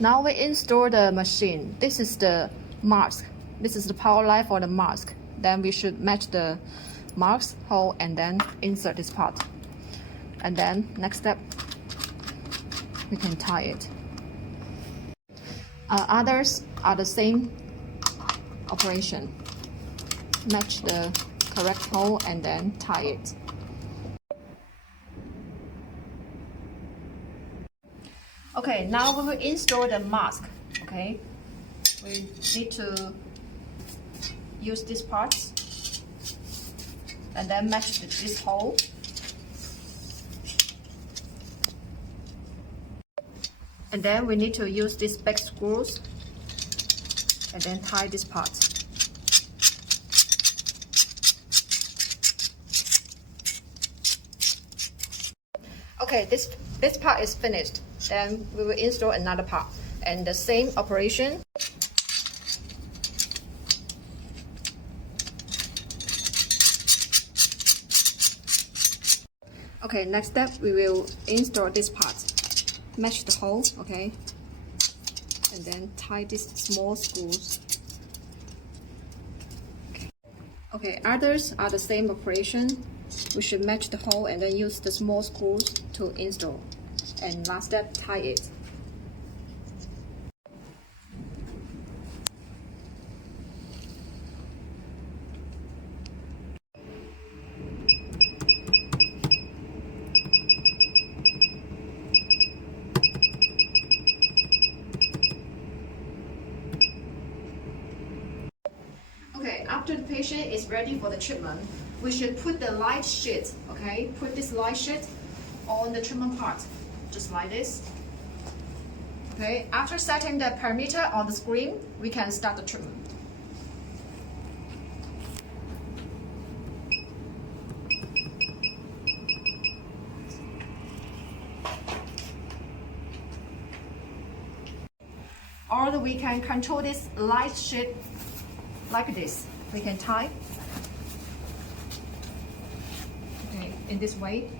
Now we install the machine. This is the mask. This is the power line for the mask. Then we should match the mask hole and then insert this part. And then next step, we can tie it. Others are the same operation. Match the correct hole and then tie it. Okay, now we will install the mask. Okay, we need to use these parts and then match this hole. And then we need to use these back screws and then tie this part. Okay, this part is finished. Then we will install another part and the same operation. Okay, next step we will install this part. Match the hole, okay, and then tie these small screws. Okay, others are the same operation. We should match the hole and then use the small screws to install. And last step, tie it. Okay, after the patient is ready for the treatment, we should put the light sheet, okay? Put this light sheet on the treatment part, just like this. Okay, after setting the parameter on the screen, we can start the treatment. Or we can control this light sheet like this. We can tie, okay, in this way.